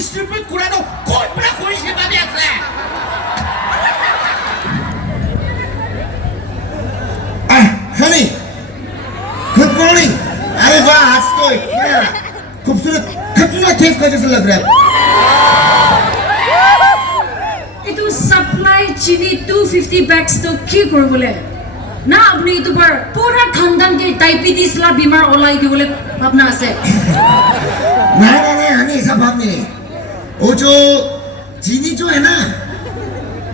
Distribute কৰাটো ক'ৰ পৰা কৰিছে ভাবি আছে हनी गुड मॉर्निंग अरे वाह आज तो क्या खूबसूरत खतरनाक केस का जैसा लग रहा है itu supply chini 250 bags to ki korbole na apni itu par pura khandan ke diabetes la bimar olai dibole bhabna ase नहीं हनी ऐसा बात नहीं वो जो चीनी जो है ना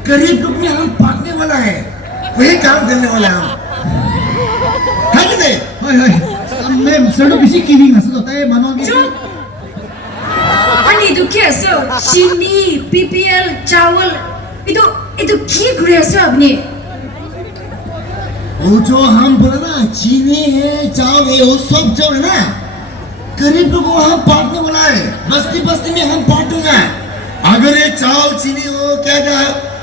करीब लोग में हम पाकने वाला है वही काम करने वाला है हम है कि नहीं হয় হয় मैं सड़ो किसी की भी मसला होता है मानोगे chup ani itu ki ase chini ppl chawal itu ki kore ase apni वो जो हम बोला ना चीनी है चावल है वो सब जो है ना गरीब लोगों को हम बांटने वाला है बस्ती बस्ती में हम बांटूंगा अगर ये चावल चीनी हो क्या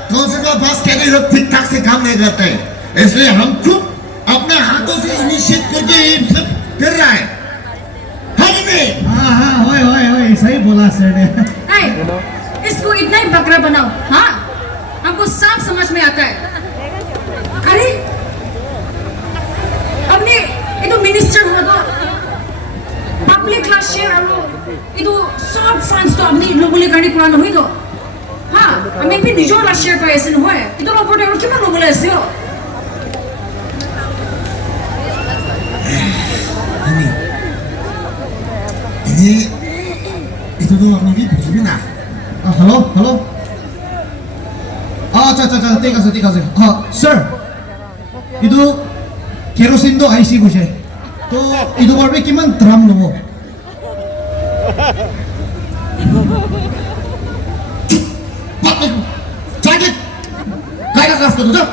कौन सा का बस कहते लोग ठीक ठाक से काम नहीं करते इसलिए हम खुद अपने हाथों से इनिशिएट करके ये सब कर रहा है कि नहीं हाँ हाँ होए सही बोला सर ने hey इसको इतना ही बकरा बनाओ हाँ हमको सब समझ में आता है अरे अपने itu minister हो तो public class share आलो itu सब funds तो अपने लोगों करने कुरान हुई तो हाँ हमें भी निजोर ला share पर ऐसे नहीं है itu लोग बोलते हैं क्यों लोगों ऐसे हो ini itu tuh orang ini begini nah hello hello अच्छा ठीक আছে हाँ सर itu केरोसिन तो आईसी बुझे तो itu बारे किमान ड्राम लो sakit kayak keras tuh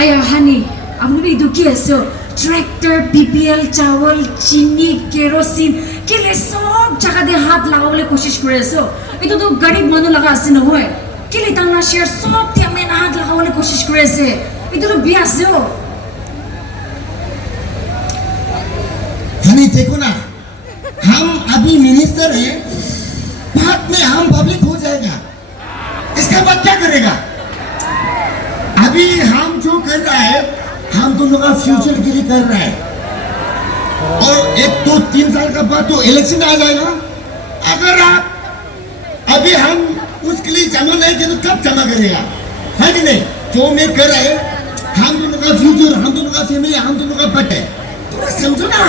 ayah honey अपने itu कैसे ट्रैक्टर पीपीएल चावल चीनी केरोसिन के लिए सब जगह दे हाथ लगाने कोशिश करे सो itu तो गरीब मानो लगा ऐसे न होए के लिए तंग शेयर सब थे हमें हाथ लगाने कोशिश करे से itu तो बिया से हो हनी देखो ना हम अभी मिनिस्टर हैं बाद में हम पब्लिक हो जाएगा इसके बाद क्या करेगा अभी हम जो कर रहा है हम तुम लोग का फ्यूचर के लिए कर रहा है और 1-2-3 साल का बाद तो इलेक्शन आ जाएगा अगर आप अभी हम उसके लिए जमा नहीं किया तो कब जमा करेगा है कि नहीं जो मैं कर रहा है हम दोनों का फ्यूचर हम दोनों का फैमिली हम दोनों का पट है थोड़ा समझो ना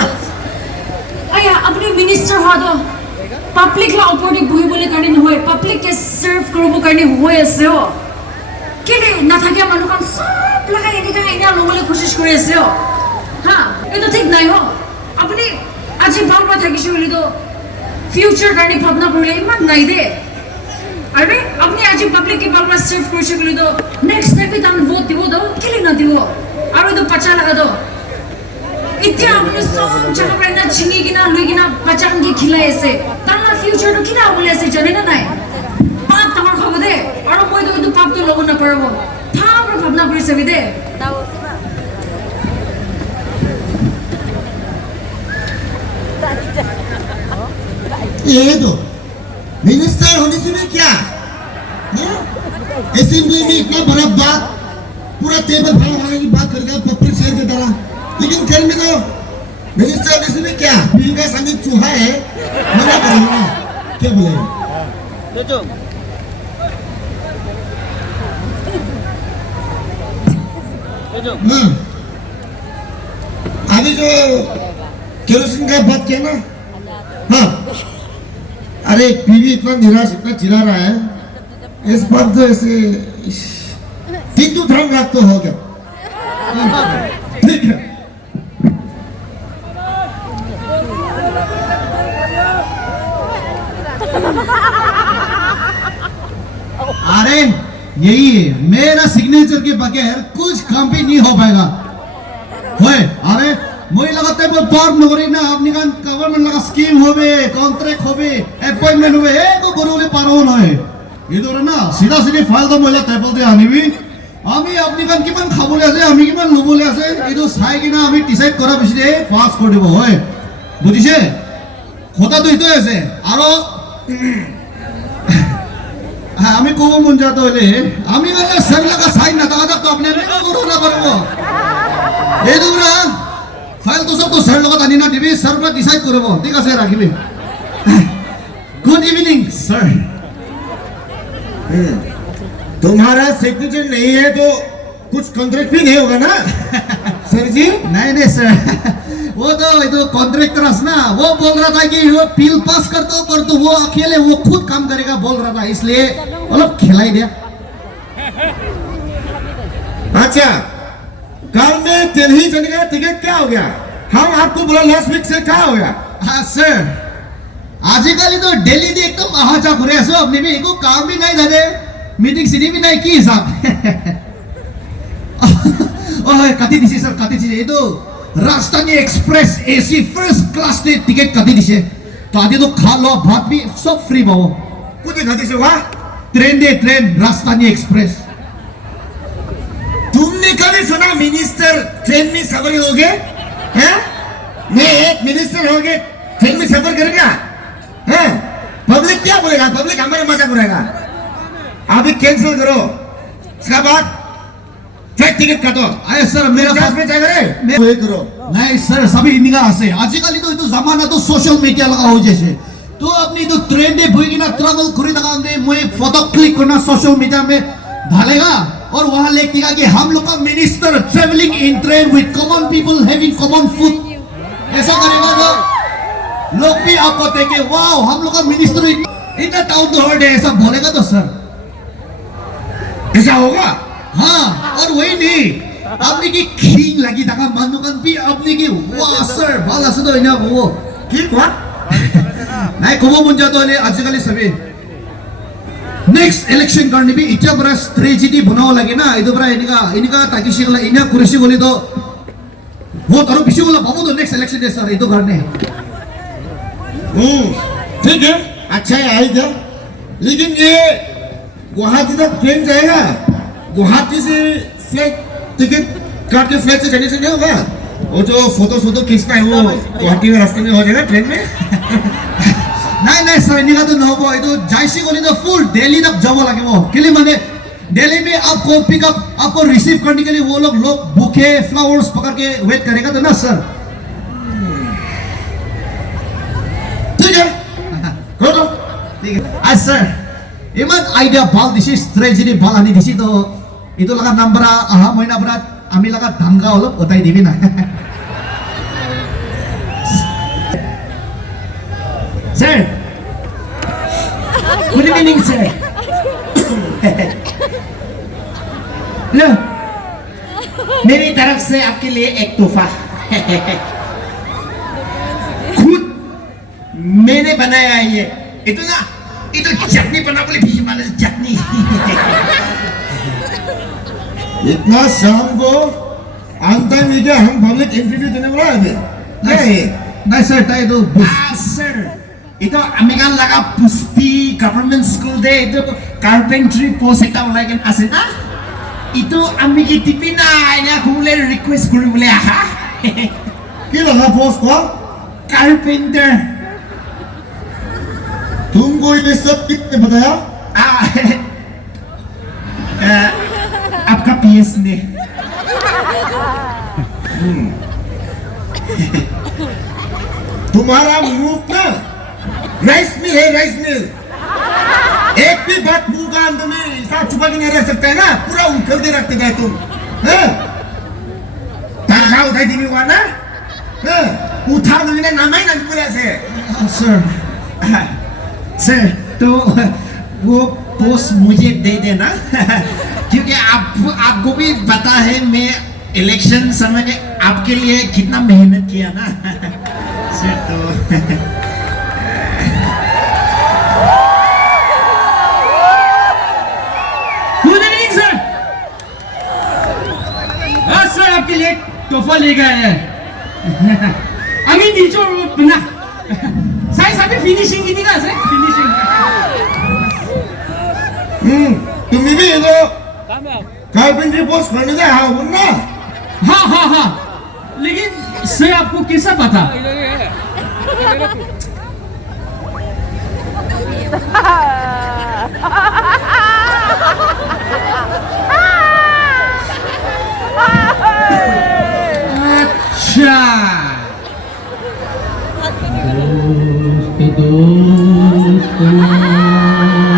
ayah अपने मिनिस्टर हो तो पब्लिक ला ऑपोर्डिंग बुही बोले करने न होए पब्लिक के सर्व करो करने होए ऐसे हो के लिए ना था क्या मानो काम सब लगा इन्हें लोगों ने कोशिश करे ऐसे हो हाँ ये तो ठीक नहीं हो अपने आज बाल बात है किसी वाली तो फ्यूचर करने भावना पड़े इमान नहीं दे अरे अपने आज पब्लिक के बाल बात सर्व कोशिश करे तो नेक्स्ट टाइम भी तान वोट दिवो दो के लिए ना दिवो और तो पचा लगा दो इतना अपने सब जगह पर ना चिंगी की ना लुई की ना पचान की खिलाए से ताना फ्यूचर तो किना बोले ऐसे जाने ना नहीं पाप तमार खाओ दे और कोई तो पाप तो लोगों ना पड़ो था पर भावना पड़ी सभी दे ये तो मिनिस्टर होने से में क्या असेंबली में इतना बड़ा बात पूरा टेबल भाग की बात करेगा पब्लिक शेयर के तरह लेकिन घर में तो मिनिस्टर होने से में क्या बिल का संगीत चूहा है मना करेगा क्या बोलेगा हाँ अभी जो केरोसिन का बात किया ना हाँ अरे बीवी इतना निराश इतना चिल्ला रहा है इस बात तो ऐसे हिंदू धर्म रात तो हो गया ठीक है अरे यही है मेरा सिग्नेचर के बगैर कुछ काम भी नहीं हो पाएगा होए अरे मुझे लगता है वो पार नौकरी ना अपनी का गवर्नमेंट लगा स्कीम होवे कॉन्ट्रैक्ट होवे अपॉइंटमेंट होवे को बरोले पारो ना है ये तो ना सीधा सीधे फाइल तो मोला टेबल दे आनी भी আমি আপনি কান কিমান খাবলে আছে আমি কিমান লবলে আছে এইটো চাই কিনা আমি ডিসাইড কৰা পিছতে পাস কৰি দিব হয় বুজিছে কথাটো এইটোৱে আছে আৰু আমি ক'ব মন যোৱাটো হ'লে আমি মানে স্যাৰ লগা চাই নাথাকাত তো আপুনি এনেকৈ কৰিব নাপাৰিব এইটো পুৰা ফাইলটো চবটো স্যাৰ লগত আনি না দিবি স্যাৰ পৰা ডিচাইড কৰিব ঠিক আছে ৰাখিবি गुड इवनिंग सर तुम्हारा सिग्नेचर नहीं है तो कुछ कॉन्ट्रैक्ट भी नहीं होगा ना सर जी? नहीं सर वो तो कॉन्ट्रैक्टर ना वो बोल रहा था कि वो बिल पास कर दो वो अकेले वो खुद काम करेगा बोल रहा था इसलिए मतलब खिलाई दिया अच्छा कल में दिल्ली जाने का टिकट क्या हो गया हम आपको बोला लास्ट वीक से क्या हो गया हाँ सर आजिकाली तो दिल्ली दे एकदम आहाजा घुरे आसो अपने भी एको काम भी नहीं जाने मीटिंग सिटी भी नहीं की हिसाब ओए कति दिसे सर कति दिसे ये तो राजधानी एक्सप्रेस एसी फर्स्ट क्लास ने टिकट कति दिसे तो आदि तो खा लो भात भी सब फ्री बाबू कुछ खाती से हुआ ट्रेन राजधानी एक्सप्रेस तुमने कभी सुना मिनिस्टर ट्रेन में सफर होगे हैं? मैं एक मिनिस्टर हो गए ट्रेन में सफर करेगा हैं? पब्लिक क्या बोलेगा पब्लिक हमारे मजाक उड़ाएगा अभी कैंसिल करो इसके बाद फ्लाइट टिकट काटो अरे सर मेरा पास में जाएगा करो नहीं सर सभी निगाह से आजिकाली तो जमाना तो सोशल मीडिया लगा हो जैसे तो अपनी तो ट्रेन में भूल ना ट्रैवल करी ना मुझे फोटो क्लिक करना सोशल मीडिया में डालेगा और वहां लिखेगा कि हम लोग का minister travelling in train with common people having common food ऐसा करेगा तो लोग भी आपको देखे वाओ हम लोग का मिनिस्टर इतना टाउन टू अर्थ है ऐसा बोलेगा तो सर ऐसा होगा हाँ और वही नहीं आपने की खींग लगी था मानुकन भी आपने की वाह सर बाला से तो इन्हें वो ठीक हुआ नहीं कोबो मुंजा तो ले आजकल सभी नेक्स्ट इलेक्शन करने भी इतना बड़ा स्ट्रेटेजी बनाओ लगे ना इधर बड़ा इनका ताकि शिकला इन्हें कुरेशी बोले तो वो तारो पिछे बोला बाबू तो नेक्स्ट इलेक्शन दे सर इधर करने ठीक है अच्छा है आई था लेकिन ये गुवाहाटी तक ट्रेन जाएगा गुवाहाटी से फ्लाइट टिकट काट के फ्लाइट से जाने से नहीं होगा वो जो फोटो खींचना है वो गुवाहाटी में रास्ते में हो जाएगा ट्रेन में नहीं सर इनका तो ना हो इधर जाइसी को नहीं तो फुल दिल्ली तक जाओ लगे वो किले माने दिल्ली में आपको पिकअप आपको रिसीव करने के लिए वो लोग बुके फ्लावर्स पकड़ के वेट करेगा तो ना सर ठीक है करो ठीक है आज सर इमान आइडिया बाल दिसी स्ट्रेटेजी बाल आनी दिसी तो itu laka nambra aha moina berat ami laka dangga olop otai dibi na sir good evening sir लो मेरी तरफ से आपके लिए एक तोहफा खुद मैंने बनाया है ये इतना चटनी बना बोले भी माने चटनी इतना शाम को आंटा मीडिया हम पब्लिक इंटरव्यू देने वाला है नहीं सर टाइ दो sir itu amikan laga pusti government school de itu carpentry post ekta ulai ken ase na itu amiki tipina ina khule request kori bole aha की लगा पोस्ट को carpenter तुमको ये सब किसने बताया आपका पीएस ने तुम्हारा मुंह ना राइस मिल है राइस मिल एक भी बात मुंह का अंदर में ऐसा छुपा के नहीं रह सकता है ना पूरा उखल के रखते गए तुम ताका उठाई दी हुआ ना उठा दो ना नाम ही ना पूरा से सर तो वो पोस्ट मुझे दे देना क्योंकि आपको भी पता है मैं इलेक्शन समय आपके लिए कितना मेहनत किया ना सर तो गुड इवनिंग सर बस सर आपके लिए तोहफा ले गए हैं अभी नीचे बना साइज अभी फिनिशिंग की नहीं का सर फिनिशिंग तुम्हें भी ये तो कार्पेंट्री पोस्ट करने का हाँ बोलना हाँ लेकिन सर आपको कैसा पता दोस्त ना रहा,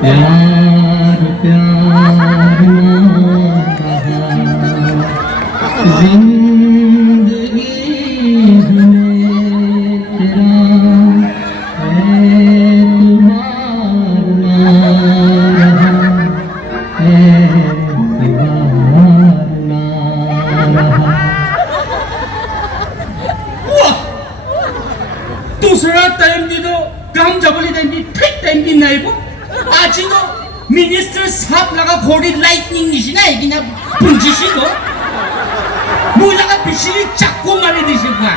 प्यार प्यार ना रहा, जिंदगी में तेरा एतबार ना रहा, एतबार ना रहा। दूसरा टाइम दी तो काम जबली टाइम दी ठीक टाइम दी नहीं वो आज ही तो मिनिस्टर साहब लगा खोड़ी लाइटनिंग निशी ना है कि ना पुंजीशी तो मुझे लगा पिछली चाकू मारी दिशी हुआ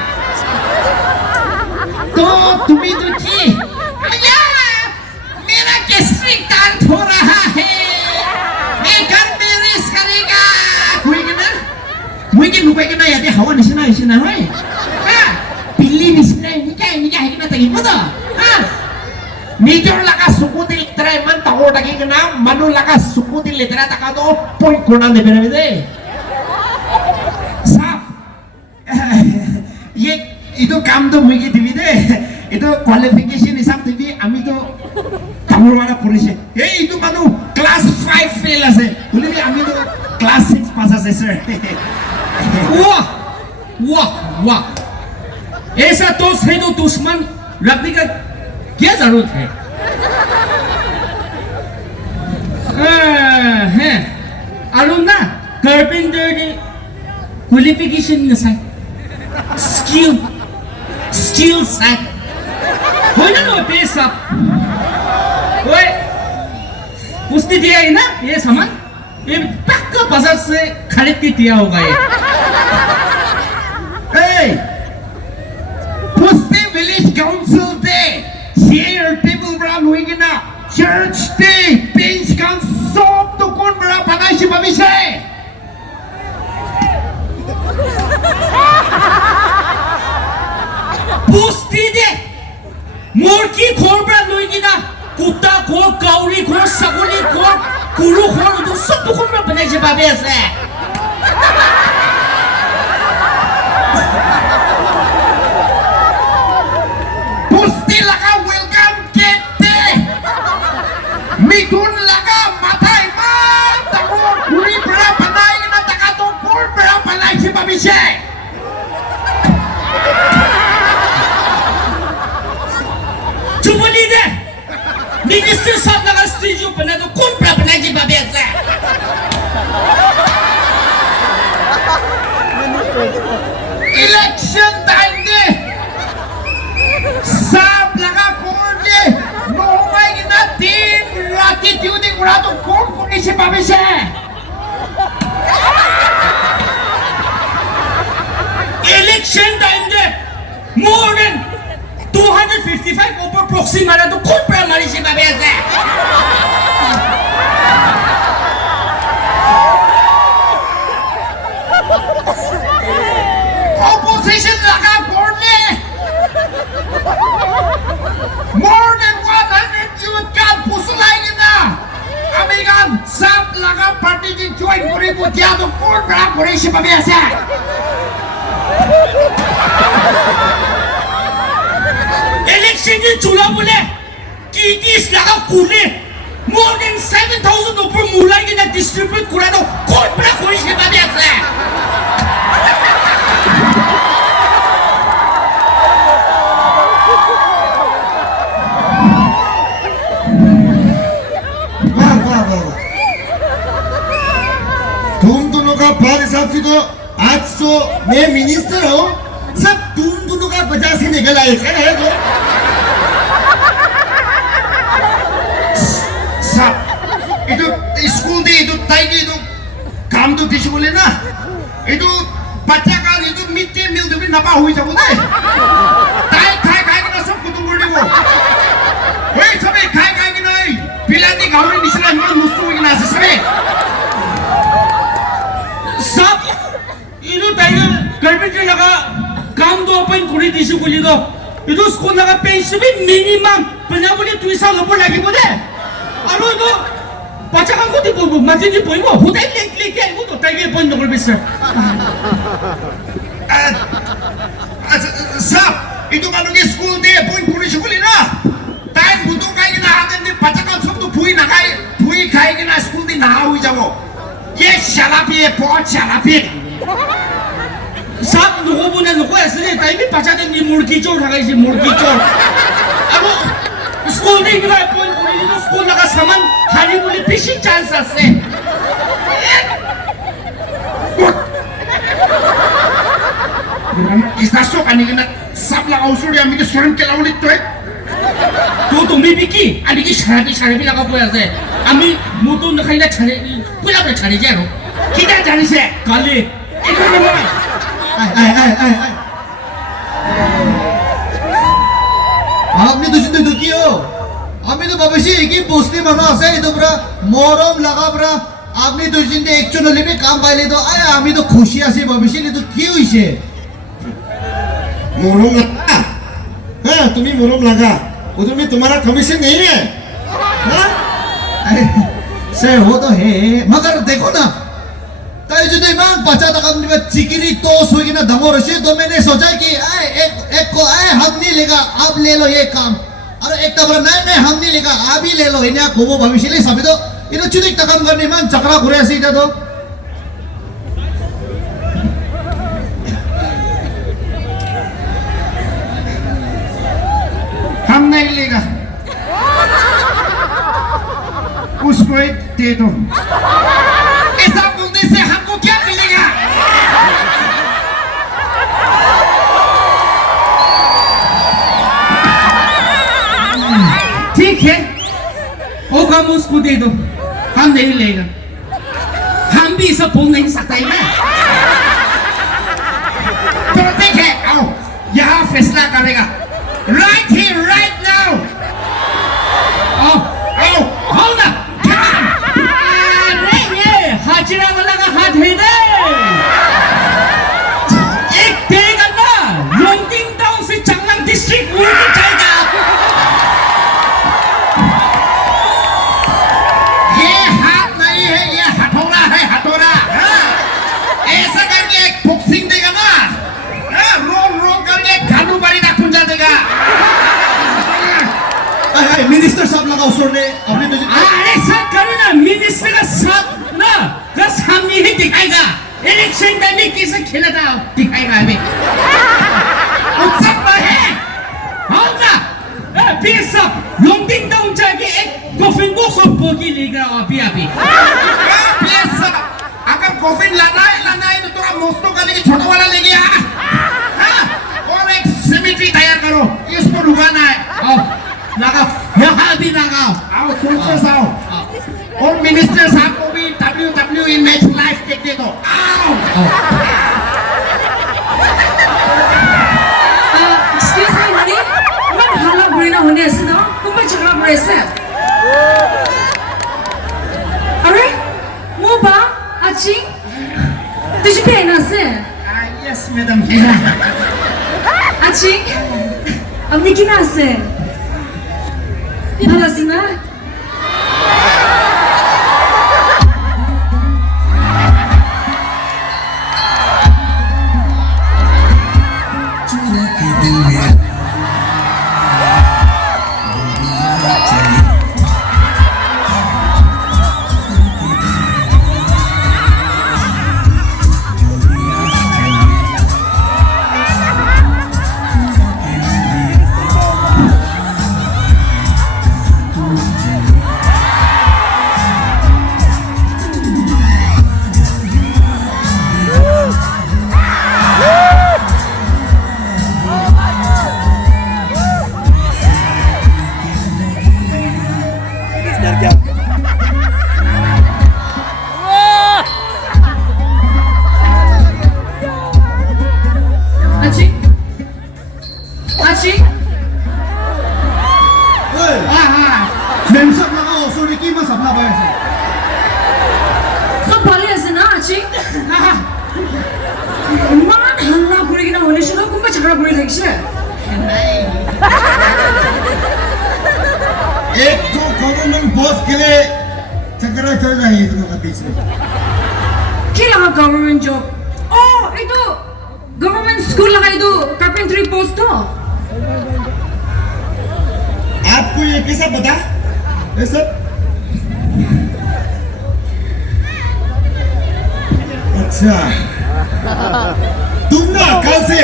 तो तुम्ही तो थी अय्या मेरा गैस्ट्रिक दर्द हो रहा है मैं घर में रेस्ट करेगा कोई के ना लुपाई के ना यादे हवा निशना है हाँ बिल्ली निशना है निका है कि ना तगी पता हाँ Major laka suku di litera man tahu lagi kena manu laka suku di litera tak ada point kurang deh bener bener saf ये itu काम तो मुझे दिवी दे itu qualification हिसाब दिवी आमी तो तामुल वाला पुलिस है ये itu manu class 5 fail আছে बोले भी आमी तो class 6 पास আছে sir वाह वाह वाह ऐसा तो है तो दुश्मन रखने का क्या जरूरत है है अरुणा कार्पेंटर की क्वालिफिकेशन नसा स्किल्स है हो ना लो पैसा ओए उसने दिया है ना ये सामान ये पक्का बाजार से खरीद के दिया होगा ये hey Pusti village council day chair table bra luigina church day bench kan sob to kon bra panai si babise पुष्टि दे मुर्गी खोर बरा लुइगिना कुत्ता खोर काउरी खोर सगुली खोर कुरु खोर तो सब तो खोर बरा बनाई से बाबे ऐसे Pusti laka welcome kete mitun laka matai man takor kuri bra panai na takato kon bra panai si babise चुपली दे मिनिस्टर साहब लगा स्टेज ऊपर ना तो कौन बरा बनाई से बाबे ऐसे election time de sab laga korje no mai gina din rati tuning ura to kon kuni se babise election time de more than 255 over proxy मारा तो कौन बरा मारी से बाबे ऐसे opposition laga korje more than 100 youth kan pusulai gina amigan sab laga party di join kuri butia to kon bra kuri se babise election के चुला बोले किस लगा कूले more than 7,000 ऊपर मूला के ना डिस्ट्रीब्यूट करा तो कौन बड़ा कोई से बाबे ऐसे वाह वाह वाह वाह। तुम दोनों का बात हिसाब से तो आज तो मैं मिनिस्टर हूँ सब तुम दोनों का वजह से निकल आए ऐसा है तो sab itu school de itu tai de itu kam to dish bole na itu bacha ka itu mid day meal de napa hui jabo de tai khai khai ke na sab kutum bol debo hey sabe khai khai ke nai pilati gauri nisna man mustu ke na sabe सब इनो tiger गर्मी के लगा काम दो अपन कुड़ी दिशु कुली दो इधर school लगा पेंशन भी मिनिमम पन्ना बोले 2 साल ऊपर लगी बोले अरे तो बच्चा काम को दिपो मजे दिपो वो हुदाई लेक के वो तो टाइगर पॉइंट नगर बिस sab itu kalau ke नहा हुई जाओ ये शराबी है बहुत शराबी 삽 누구보내 놓고 했으니 타이미 빠자된 이 물기쪽 나가야지 물기쪽 아무 스쿨 얘기가 뻔 우리도 스쿨 나가 사만 하리물리 피싱 찬스세 इसका शो करने के ना सब लगाओ सूर्य अम्मी के स्वर्ण के लाओ लिखते हैं 또 동비비키 아니 이 사람이 나가 보야세 아미 모두 너희나 차례 뿌려버 차례지로 किधर जाने से 갈리 इधर ना आपने तो जिंदगी दुखी हो आपने तो बाबेशी एक ही पोस्टी मना आसे तो बरा मोरम लगा बरा आपने तो जिंदगी एक चुनले में काम पाइले तो आया आम्ही तो खुशी आसे बाबेशी ने तो क्यों इसे मोरम लगा हाँ तुम्ही मोरम लगा उधर में तुम्हारा कमीशन नहीं है हाँ से वो तो है मगर देखो ना ताई जो इमान बचा तक अपने में चिकनी टोस हुई ना दमो रशी तो मैंने सोचा कि एक को हम नहीं लेगा आप ले लो ये काम अरे एक तबरा नहीं हम नहीं लेगा आप ही ले लो इन्हें को वो भविष्य ले सभी तो इन्हें चुनिक तकम करने मान चक्रा घुरे ऐसे इधर तो हम नहीं लेगा उसको एक दे दो ऐसा बोलने से हमको क्या मिलेगा ठीक है वो काम उसको दे दो हम नहीं लेगा हम भी इसे बोल नहीं सकते ना तो ठीक है आओ यहाँ फैसला करेगा right here right now आओ आओ आओ ना अरे ये हाजिरा वाला का हाथ है ना एक देगा ना लोंगटिंग टाउन से चांगलांग डिस्ट्रिक्ट उड़ के जाएगा ये हाथ नहीं है ये हथौड़ा है हथौड़ा हाँ? ऐसा करके एक बॉक्सिंग देगा ना हाँ? रोल रोल करके घालू बारी ना खुंजा देगा मिनिस्टर साहब लगाओ सोने अपने तो अरे सब करो ना मिनिस्टर का सब ना का सामने ही दिखाएगा इलेक्शन टाइम में कैसे खेला था दिखाएगा अभी उत्सव में है हाँ ना फिर सब लोंगटिंग टाउन जाके एक कॉफिन को सब बोगी लेगा अभी अभी प्लीज अगर कॉफिन लाना है तो थोड़ा मोस्तो का लेके छोटा वाला ले गया हाँ? और एक सिमेट्री तैयार करो इसको लुगाना है आओ लगाओ यहाँ भी लगाओ आओ सुनते आओ और मिनिस्टर साहब को भी WWE मैच लाइव देखते दो आओ Excuse me, honey. Iman hala buri na hone ase na. Kumba jagla buri ase. Are? Mo ba? Achi? Tuji pe na ase. Yes madam Achi? Amni kina ase. Hala sina. Achi? Achi? Ma'am सब लगाओ सोने की मत सपना पाया से So bali ase na, Achi? Iman hala buri kina hone ase na. Kumba jagla buri thakise. एक तो गवर्नमेंट बॉस के लिए चक्कर चल रहा है दोनों के बीच में Kila ha government job. Oh, ito government school laga ito carpentry post to. आपको ये कैसा पता ये सब अच्छा तुम ना कल से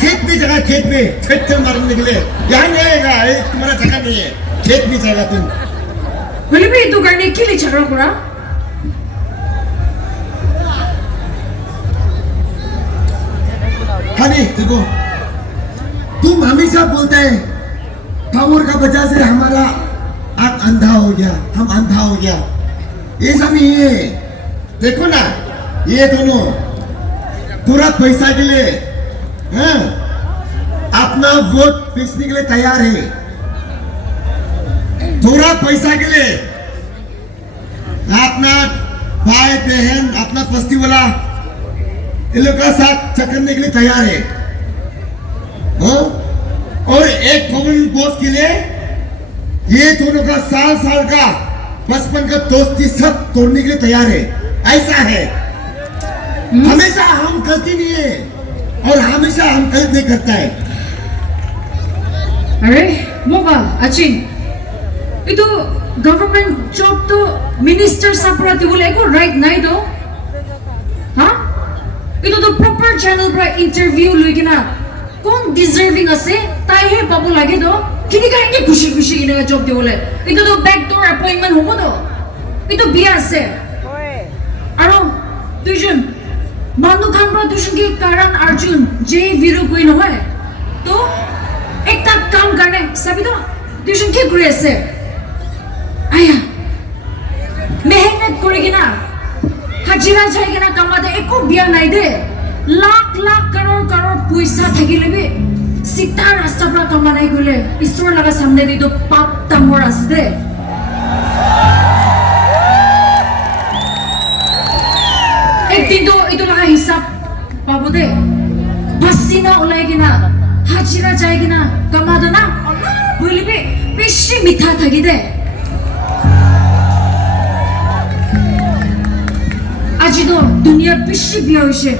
खेत में जगह खेत में ट्रैक्टर मारने के लिए यहाँ नहीं आएगा, ये तुम्हारा जगह नहीं है, खेत में जाएगा तुम। बोले भी तो करने के लिए झगड़ा करा। हनी देखो, तुम हमेशा बोलते हैं टावर का वजह से हमारा आँख अंधा हो गया, हम अंधा हो गया। ऐसा नहीं है, देखो ना ये दोनों पूरा पैसा के लिए अपना वोट बेचने के लिए तैयार है, थोड़ा पैसा के लिए अपना भाई बहन अपना बस्ती वाला इन लोग का साथ चकरने के लिए तैयार है, और एक गवर्नमेंट बॉस के लिए ये दोनों का साल साल का बचपन का दोस्ती सब तोड़ने के लिए तैयार है। ऐसा है, हमेशा हम गलती नहीं है और हमेशा हम गलत नहीं करता है। अरे मोबा Achin itu government job to minister sa pura ti wala ko right na ito ha ito to proper channel pra interview loi kina kon deserving ase tai he pabu lage do kini ka hindi khushi khushi ina job di wala ito to backdoor appointment hobo do ito biya ase aro tuition manu khan pra tuition ki karan arjun j viru koi nohoy to ekta kaam karne sabi to tuition ki kuri ase आया मेहनत करेगी ना हाजिरा जाएगी ना कमाते एको बिया नहीं दे लाख लाख करोड़ करोड़ पैसा थकी लेबे सीधा रास्ता पर कमा नहीं गले ईश्वर लगा सामने दी तो पाप तमोर आसदे एक दिन तो इतो लगा हिसाब पाबो दे पसीना उलाएगी ना हाजिरा जाएगी ना कमा दो ना बोली बे पेशी मीठा थकी दे আজি তো দুনিয়া বেশি বিয়া হইছে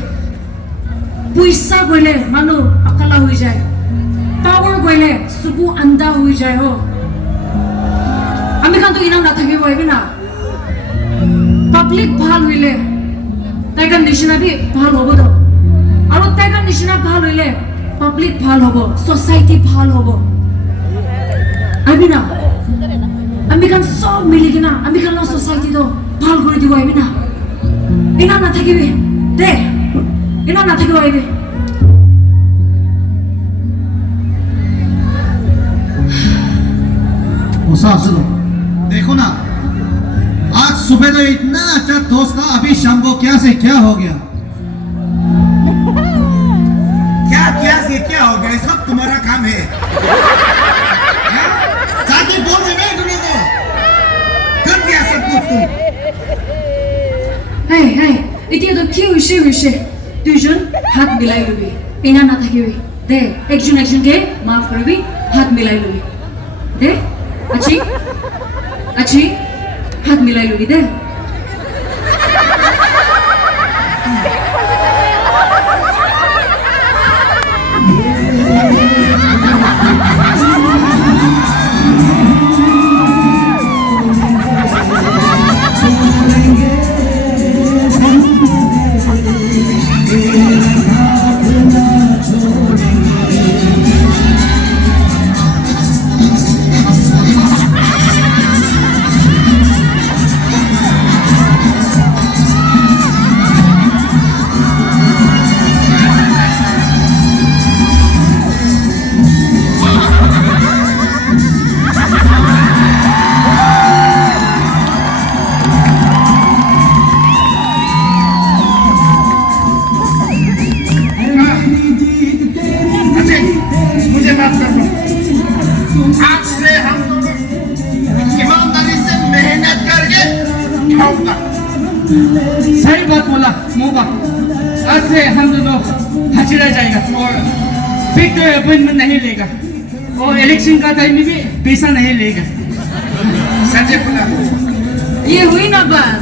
পয়সা গলে মানু আকালা হই যায় পাওয়ার গলে সুবু আন্দা হই যায় হো আমি কান তো ইনাম না থাকি হইবে না পাবলিক ভাল হইলে তাই কান নিশনা বি ভাল হবো তো আর তাই কান নিশনা ভাল হইলে পাবলিক ভাল হবো সোসাইটি ভাল হবো আমি না আমি কান সব মিলি কিনা আমি কান সোসাইটি তো ভাল করে দিব হইবে না ina na থাকিবে দে ina na থাকিবে আইবে मुसा सुनो देखो ना आज सुबह तो इतना अच्छा दोस्त था, अभी शाम को क्या से क्या हो गया। क्या से क्या हो गया, सब तुम्हारा काम है। जाके बोल रहे हैं तुम्हें तो कर दिया सब कुछ तुम। hey hey এতিয়া তো কি হইছে দুইজন হাত মিলাই লবি ina না থাকিবি দে একজন একজনকে মাফ করবি হাত মিলাই লবি দে আছি হাত মিলাই লবি দে सही बात बोला मोबा, आज से हम दोनों हाजिरा जाएगा और फिर तो अपॉइंटमेंट नहीं लेगा और इलेक्शन का टाइम में भी पैसा नहीं लेगा। संजय बोला ये हुई ना बात।